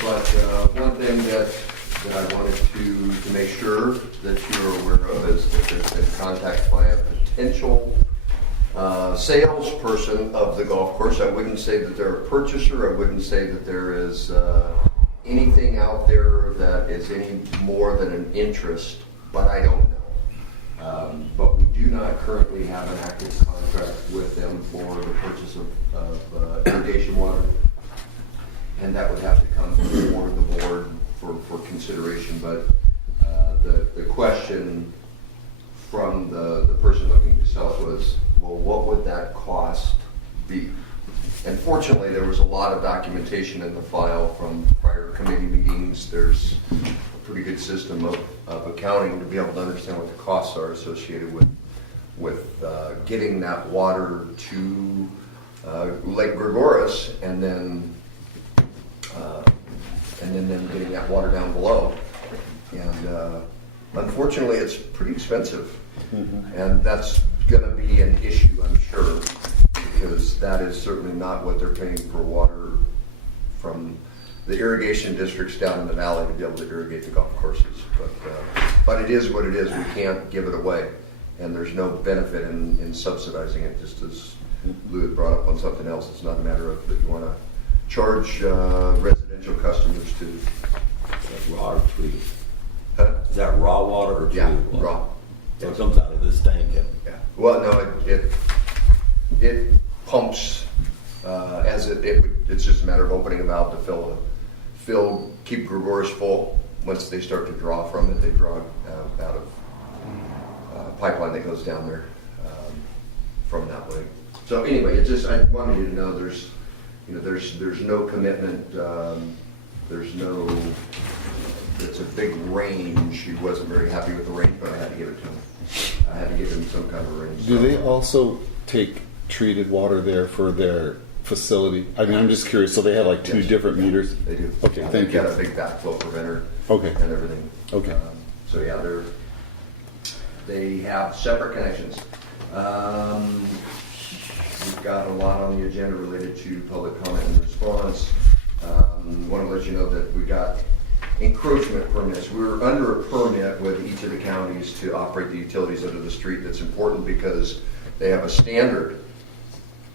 But one thing that I wanted to make sure that you're aware of is that there's been contact by a potential salesperson of the golf course. I wouldn't say that they're a purchaser. I wouldn't say that there is anything out there that is any more than an interest, but I don't know. But we do not currently have an active contract with them for the purchase of irrigation water, and that would have to come before the board for consideration. But the question from the person looking to sell it was, well, what would that cost be? And fortunately, there was a lot of documentation in the file from prior committee meetings. There's a pretty good system of accounting to be able to understand what the costs are associated with getting that water to Lake Gregoris, and then them getting that water down below. And unfortunately, it's pretty expensive. And that's going to be an issue, I'm sure, because that is certainly not what they're paying for water from the irrigation districts down in the valley to be able to irrigate the golf courses. But it is what it is. We can't give it away, and there's no benefit in subsidizing it. Just as Lou had brought up on something else, it's not a matter of that you want to charge residential customers to. That's raw or treated? Huh? Is that raw water or treated water? Raw. So it comes out of this tank. Yeah. Well, no, it pumps as it's just a matter of opening a valve to keep Gregoris full. Once they start to draw from it, they draw out of a pipeline that goes down there from that way. So anyway, I wanted you to know there's no commitment. It's a big range. He wasn't very happy with the range, but I had to give it to him. I had to give him some kind of range. Do they also take treated water there for their facility? I mean, I'm just curious. So they have like two different meters? They do. Okay, thank They've you. got a big backflow preventer Okay. and everything. Okay. So yeah, they have separate connections. We've got a lot on the agenda related to public comment and response. Want to let you know that we got encroachment permits. We're under a permit with each of the counties to operate the utilities under the street. That's important because they have a standard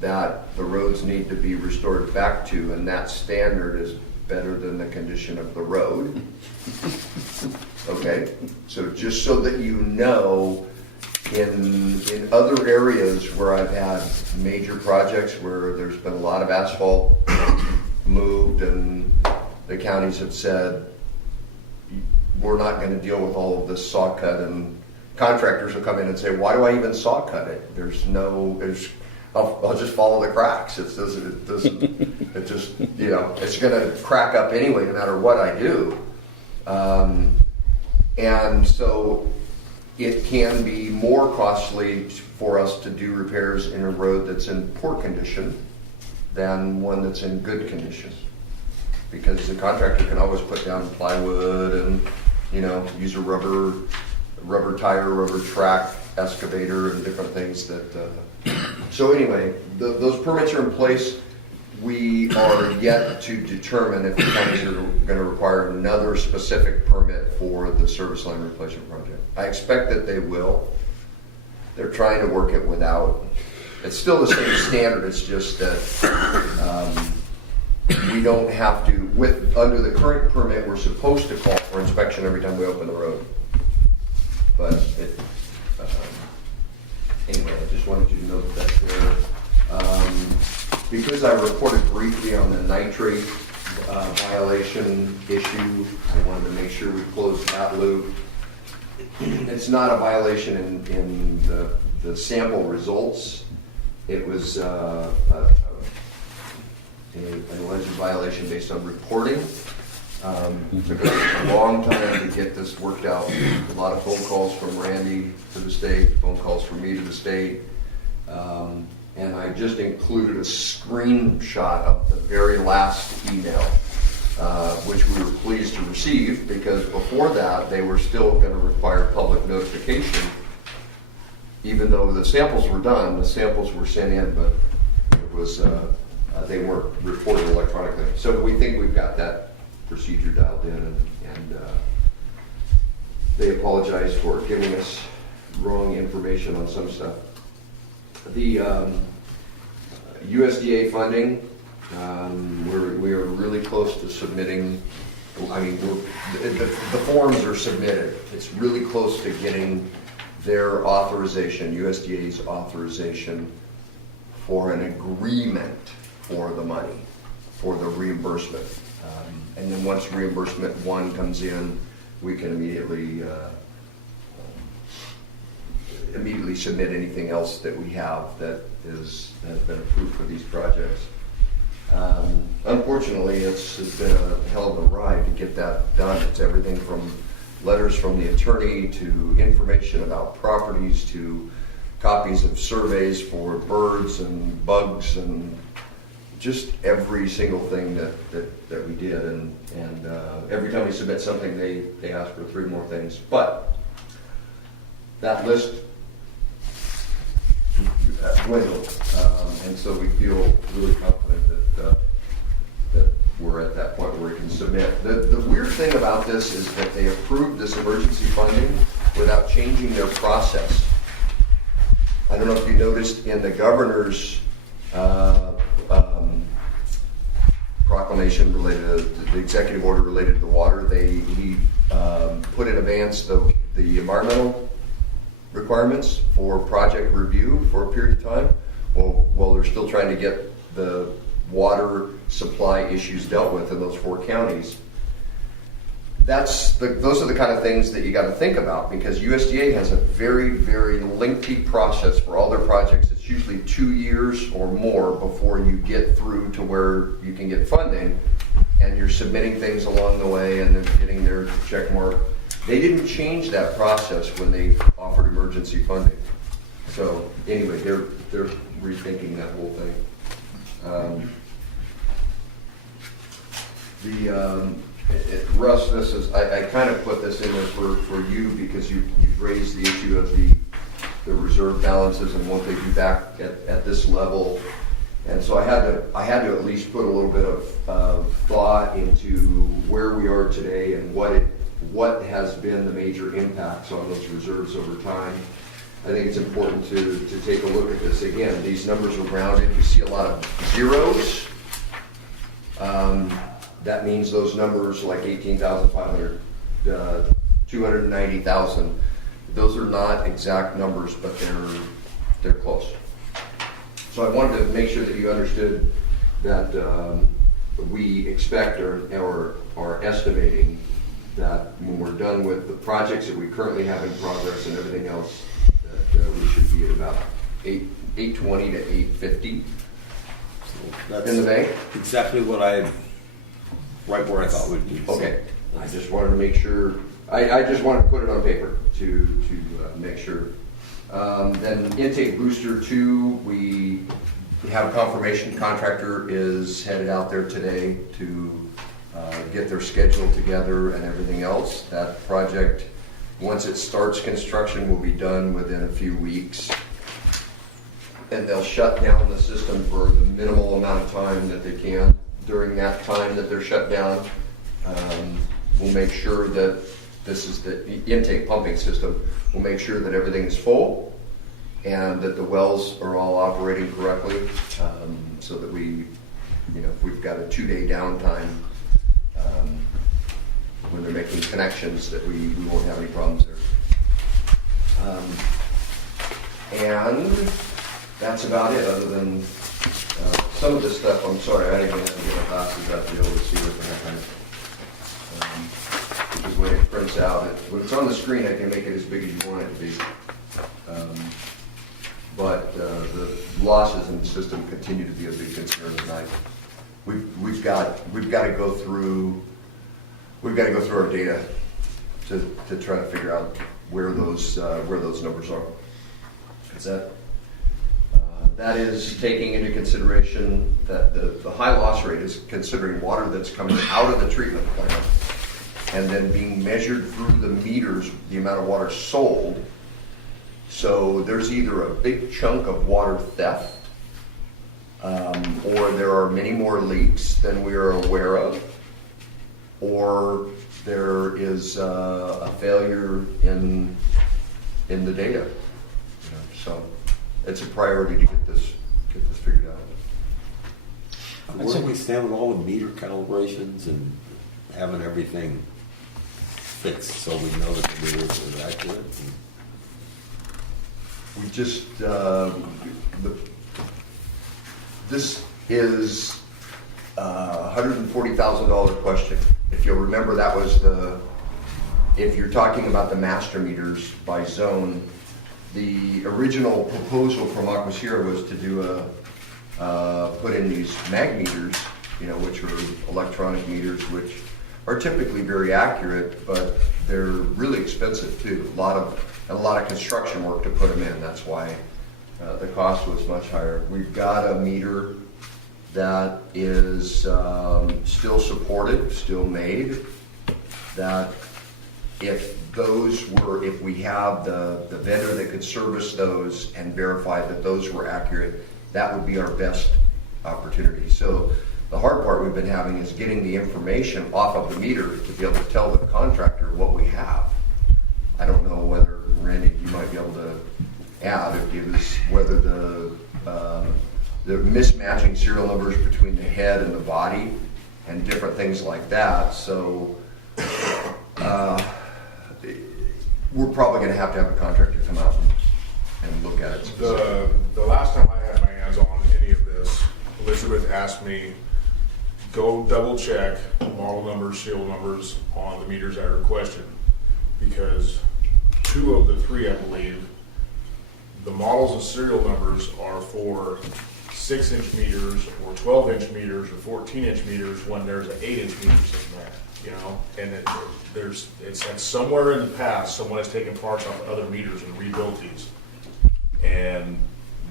that the roads need to be restored back to, and that standard is better than the condition of the road. Okay, so just so that you know, in other areas where I've had major projects where there's been a lot of asphalt moved and the counties have said, we're not going to deal with all of this saw cut, and contractors will come in and say, why do I even saw cut it? I'll just follow the cracks. It just, it's going to crack up anyway, no matter what I do. And so it can be more costly for us to do repairs in a road that's in poor condition than one that's in good condition. Because the contractor can always put down plywood and, use a rubber tire, rubber track excavator and different things that, so anyway, those permits are in place. We are yet to determine if the counties are going to require another specific permit for the service line replacement project. I expect that they will. They're trying to work it without. It's still the same standard, it's just that we don't have to, under the current permit, we're supposed to call for inspection every time we open the road. But anyway, I just wanted you to know that that's there. Because I reported briefly on the nitrate violation issue, I wanted to make sure we closed that loop. It's not a violation in the sample results. It was an alleged violation based on reporting. It took us a long time to get this worked out. A lot of phone calls from Randy to the state, phone calls from me to the state. And I just included a screenshot of the very last email, which we were pleased to receive, because before that they were still going to require public notification. Even though the samples were done, the samples were sent in, but it was they weren't reported electronically. So we think we've got that procedure dialed in, and they apologize for giving us wrong information on some stuff. The USDA funding, we are really close to submitting. I mean, the forms are submitted. It's really close to getting their authorization, USDA's authorization for an agreement for the money, for the reimbursement. And then once reimbursement 1 comes in, we can immediately submit anything else that we have that has been approved for these projects. Unfortunately, it's been a hell of a ride to get that done. It's everything from letters from the attorney to information about properties to copies of surveys for birds and bugs and just every single thing that we did. And every time we submit something, they ask for 3 more things. But that list dwindled, and so we feel really confident that we're at that point where we can submit. The weird thing about this is that they approved this emergency funding without changing their process. I don't know if you noticed in the governor's proclamation related to the executive order related to water, he put in advance the environmental requirements for project review for a period of time. Well, they're still trying to get the water supply issues dealt with in those 4 counties. Those are the kind of things that you got to think about, because USDA has a very, very lengthy process for all their projects. It's usually 2 years or more before you get through to where you can get funding, and you're submitting things along the way and then getting their check mark. They didn't change that process when they offered emergency funding. So anyway, they're rethinking that whole thing. Russ, this is, I kind of put this in there for you because you've raised the issue of the reserve balances and won't they be back at this level. And so I had to at least put a little bit of thought into where we are today and what has been the major impacts on those reserves over time. I think it's important to take a look at this. Again, these numbers are rounded. You see a lot of zeros. That means those numbers like 18,500, 290,000, those are not exact numbers, but they're close. So I wanted to make sure that you understood that we expect or are estimating that when we're done with the projects that we currently have in progress and everything else, that we should be at about 820 to 850 That's in the bank. exactly right where I thought we'd be. Okay, I just wanted to make sure. I just wanted to put it on paper to make sure. Then intake booster 2, we have confirmation. Contractor is headed out there today to get their schedule together and everything else. That project, once it starts construction, will be done within a few weeks. And they'll shut down the system for the minimal amount of time that they can. During that time that they're shut down, we'll make sure that this is the intake pumping system. We'll make sure that everything is full and that the wells are all operating correctly, so that if we've got a 2-day downtime when they're making connections, that we won't have any problems there. And that's about it, other than some of this stuff. I'm sorry, I didn't even have to get my glasses out to be able to see what the heck because when it prints out, when it's on the screen, I can make it as big as you want it to be. But the losses in the system continue to be a big concern tonight. We've got to go through our data to try to figure out where those numbers are. Is that is taking into consideration that the high loss rate is considering water that's coming out of the treatment plant and then being measured through the meters, the amount of water sold. So there's either a big chunk of water theft, or there are many more leaks than we are aware of, or there is a failure in the data. You know, so it's a priority to get this figured out. Where do we stand with all the meter calibrations and having everything fixed so we know that the meters are accurate? We just, this is a $140,000 question. If you'll remember, that was if you're talking about the master meters by zone, the original proposal from Aquasira was to do put in these mag meters, you know, which are electronic meters, which are typically very accurate, but they're really expensive too. A lot of construction work to put them in. That's why the cost was much higher. We've got a meter that is still supported, still made, that if we have the vendor that could service those and verify that those were accurate, that would be our best opportunity. So the hard part we've been having is getting the information off of the meter to be able to tell the contractor what we have. I don't know whether, Randy, you might be able to add if it was whether the mismatching serial numbers between the head and the body and different things like that. So we're probably going to have a contractor come out and look at it. The last time I had my hands on any of this, Elizabeth asked me, go double check model numbers, serial numbers on the meters that are questioned, because 2 of the 3, I believe, the models and serial numbers are for 6-inch meters or 12-inch meters or 14-inch meters when there's an 8-inch meter sitting there, you know, and it's like somewhere in the past someone has taken parts off other meters and rebuilt these, and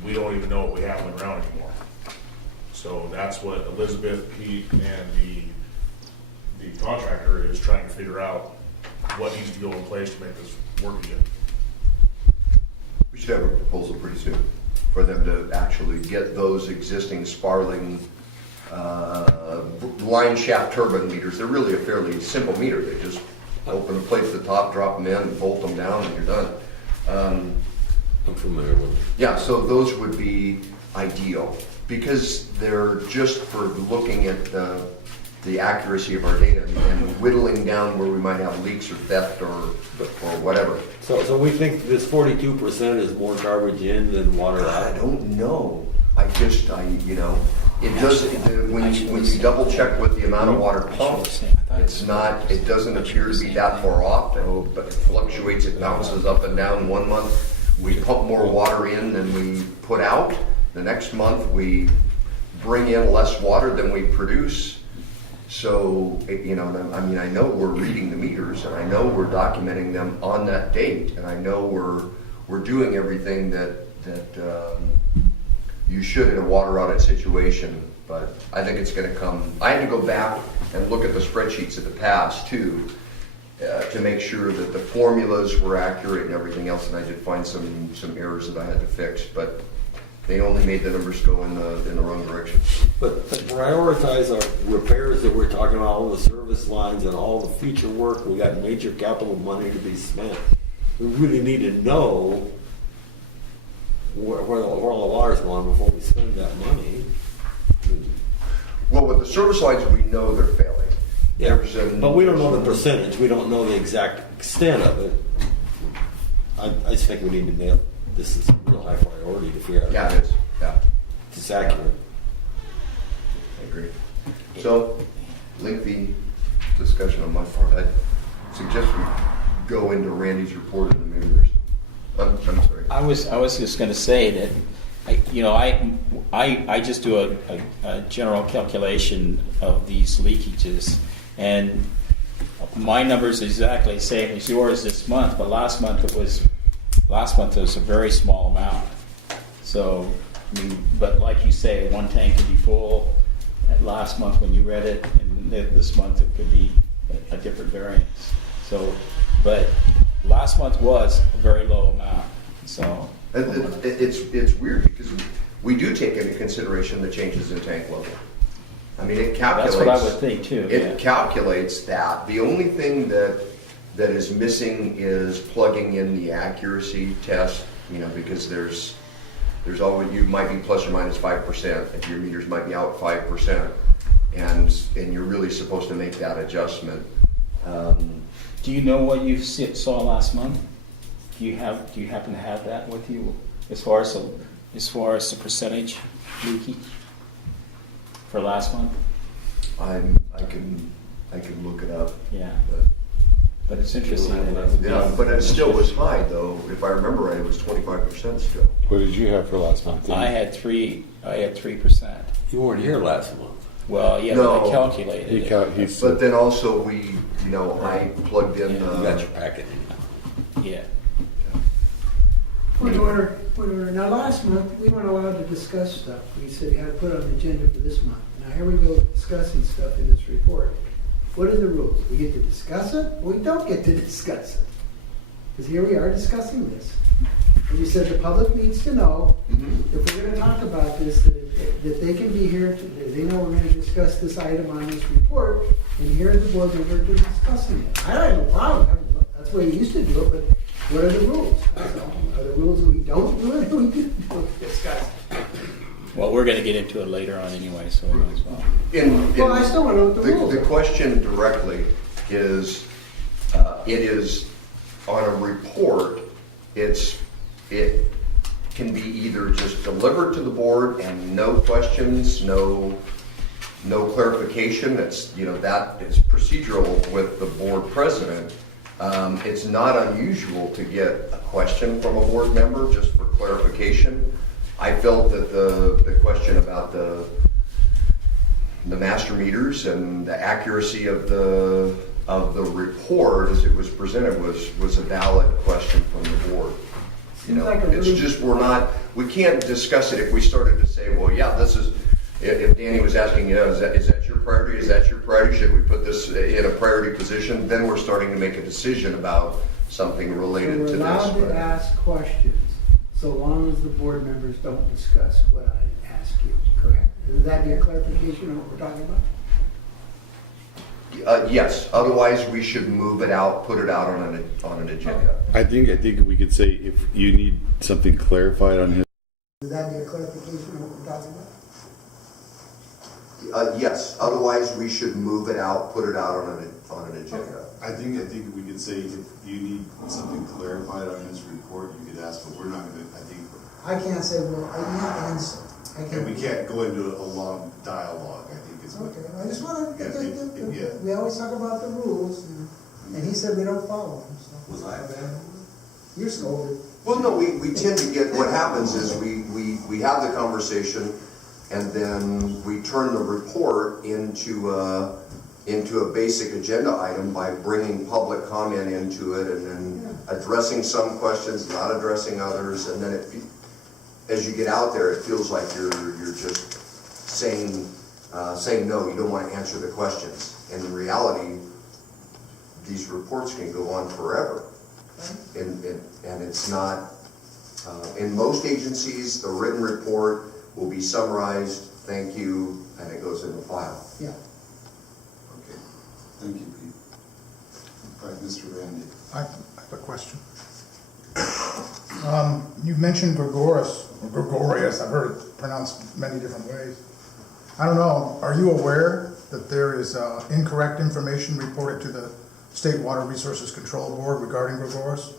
we don't even know what we have on the ground anymore. So that's what Elizabeth, Pete, and the contractor is trying to figure out what needs to go in place to make this work again. We should have a proposal pretty soon for them to actually get those existing Sparling line shaft turbine meters. They're really a fairly simple meter. They just open the plates at the top, drop them in, and bolt them down, and you're done. I'm familiar with it. Yeah, so those would be ideal because they're just for looking at the accuracy of our data and whittling down where we might have leaks or theft or whatever. So we think this 42% is more garbage in than water I out? don't know. You know, it does, when you double check with the amount of water pumped, it doesn't appear to be that far off, but it fluctuates, it bounces up and down. One month we pump more water in than we put out. The next month we bring in less water than we produce. So, you know, I mean, I know we're reading the meters and I know we're documenting them on that date, and I know we're doing everything that you should in a water audit situation, but I think it's going to come. I had to go back and look at the spreadsheets of the past too, to make sure that the formulas were accurate and everything else, and I did find some errors that I had to fix, but they only made the numbers go in the wrong direction. But to prioritize our repairs that we're talking about, all the service lines and all the future work, we got major capital money to be spent. We really need to know where all the water's going before we spend that money. Well, with the service lines, we know they're failing. Yeah, but we don't know the percentage. We don't know the exact extent of it. I just think we need to nail. This is a real high priority to figure out. Yeah, it is. Yeah, It's accurate. I agree. So, lengthy discussion on my part. I suggest we go into Randy's report of the meters. I'm sorry. I was just going to say that, I just do a general calculation of these leakages, and my numbers are exactly the same as yours this month. But last month it was a very small amount. So, I mean, but like you say, one tank could be full last month when you read it, and this month it could be a different variance. So, but last month was a very low amount. So It's weird because we do take into consideration the changes in tank level. I mean, it calculates. That's what I would think too. It calculates that. The only thing that is missing is plugging in the accuracy test, because there's always, you might be plus or minus 5%, if your meters might be out 5%, and you're really supposed to make that adjustment. Do you know what you saw last month? Do you happen to have that with you as far as the percentage leakage for last month? I can look it up. Yeah. But, But it's interesting that it would be. yeah, but it still was high though. If I remember right, it was 25% still. What did you have for last month? I had 3%. You weren't here last month. Well, yeah, No. but I calculated He it. he But said, then also I plugged in. You got your packet. Yeah. Point of order, point of order. Now, last month, we weren't allowed to discuss stuff. We said we had to put it on the agenda for this month. Now, here we go discussing stuff in this report. What are the rules? We get to discuss it, or we don't get to discuss it? Because here we are discussing this. And you said the public needs to know, if we're going to talk about this, that they can be here, that they know we're going to discuss this item on this report, and here the board members are discussing it. I don't have a problem. That's the way we used to do it, but what are the rules? That's all. Are the rules that we don't do it, or we do discuss it? Well, we're going to get into it later on anyway, so we might as well. Well, I still want to know what the rules The are. question directly is, it is on a report, it can be either just delivered to the board and no questions, no clarification. That is procedural with the board president. It's not unusual to get a question from a board member just for clarification. I felt that the question about the master meters and the accuracy of the report as it was presented was a valid question from the board. Seems like a It's really- just we can't discuss it if we started to say, well, yeah, this is, if Danny was asking, is that your priority? Is that your priority? Should we put this in a priority position? Then we're starting to make a decision about something So related we're to allowed this. to ask questions, so long as the board members don't discuss what I ask you, correct? Would that be a clarification of what we're talking about? Yes, otherwise we should move it out, put it out on an agenda. I think we could say if you need something clarified on his. Would that be a clarification of what we're talking about? Yes, otherwise we should move it out, put it out on an agenda. I think we could say if you need something clarified on his report, you could ask, but we're not gonna, I can't say, well, I can't answer. I and we can't. can't go into a long dialogue, I think is what. Okay, I just want to, Yeah. we always talk about the rules, and he said we don't follow them, so. Was I bad? You're scolded. Well, no, we tend to get, what happens is we have the conversation and then we turn the report into a basic agenda item by bringing public comment into it and then addressing some questions, not addressing others, and then as you get out there, it feels like you're just saying no, you don't want to answer the questions. And in reality, these reports can go on forever. And it's not, in most agencies, the written report will be summarized, thank you, and it goes in the file. Yeah. Okay, thank you, Pete. All right, Mr. Randy. I have a question. You mentioned Gregorius, I've heard it pronounced many different ways. I don't know, are you aware that there is incorrect information reported to the State Water Resources Control Board regarding Gregorius?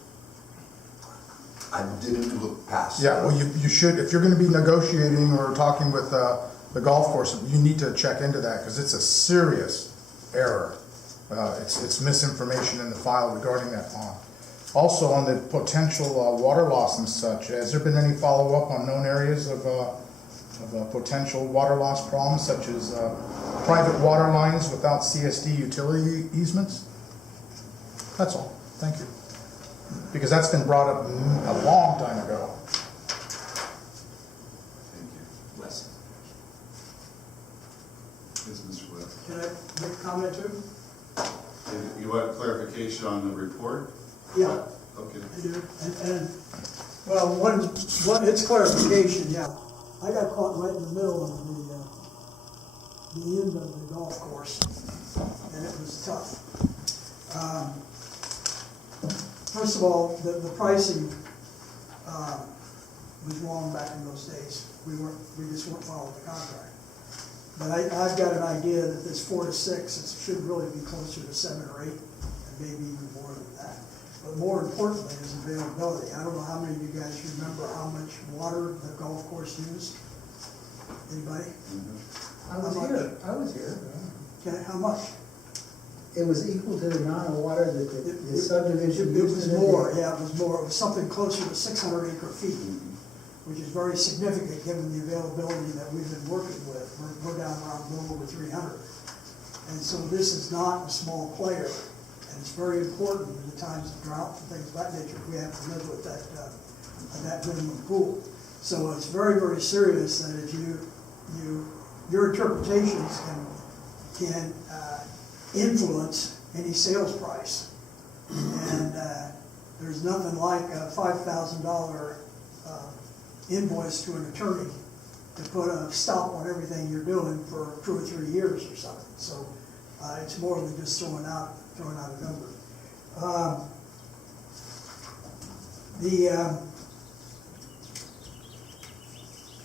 I didn't look past. Yeah, well, you should, if you're gonna be negotiating or talking with the golf course, you need to check into that, because it's a serious error. It's misinformation in the file regarding that pond. Also, on the potential water loss and such, has there been any follow-up on known areas of potential water loss problems, such as private water lines without CSD utility easements? That's all, thank you. Because that's been brought up a long time ago. Thank you. Wes. Yes, Mr. West. Can I make a comment too? You want clarification on the report? Yeah. Okay. I do, and, well, one, it's clarification, yeah. I got caught right in the middle of the end of the golf course, and it was tough. First of all, the pricing was wrong back in those days. We just weren't following the contract. But I've got an idea that this 4 to 6, it should really be closer to 7 or 8, and maybe even more than that. But more importantly is availability. I don't know how many of you guys remember how much water the golf course used. Anybody? I was here. Okay, how much? It was equal to the amount of water that the subdivision It used. was more, yeah, it was more. It was something closer to 600 acre feet, which is very significant given the availability that we've been working with. We're down around a little over 300. And so this is not a small player, and it's very important in the times of drought and things of that nature. We have to live with that minimum pool. So it's very, very serious that if your interpretations can influence any sales price. And there's nothing like a $5,000 invoice to an attorney to put a stop on everything you're doing for 2 or 3 years or something. So it's more than just throwing out a number.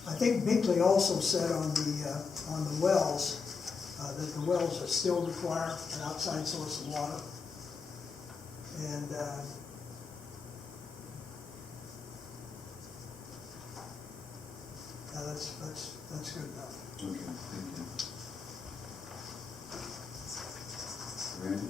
I think Binkley also said on the wells that the wells are still require an outside source of water, and that's good enough. Okay, thank you. Randy?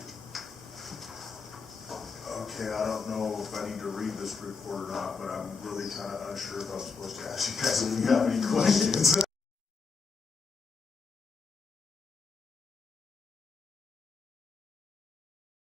Okay, I don't know if I need to read this report or not, but I'm really kind of unsure if I'm supposed to ask you guys if you have any questions.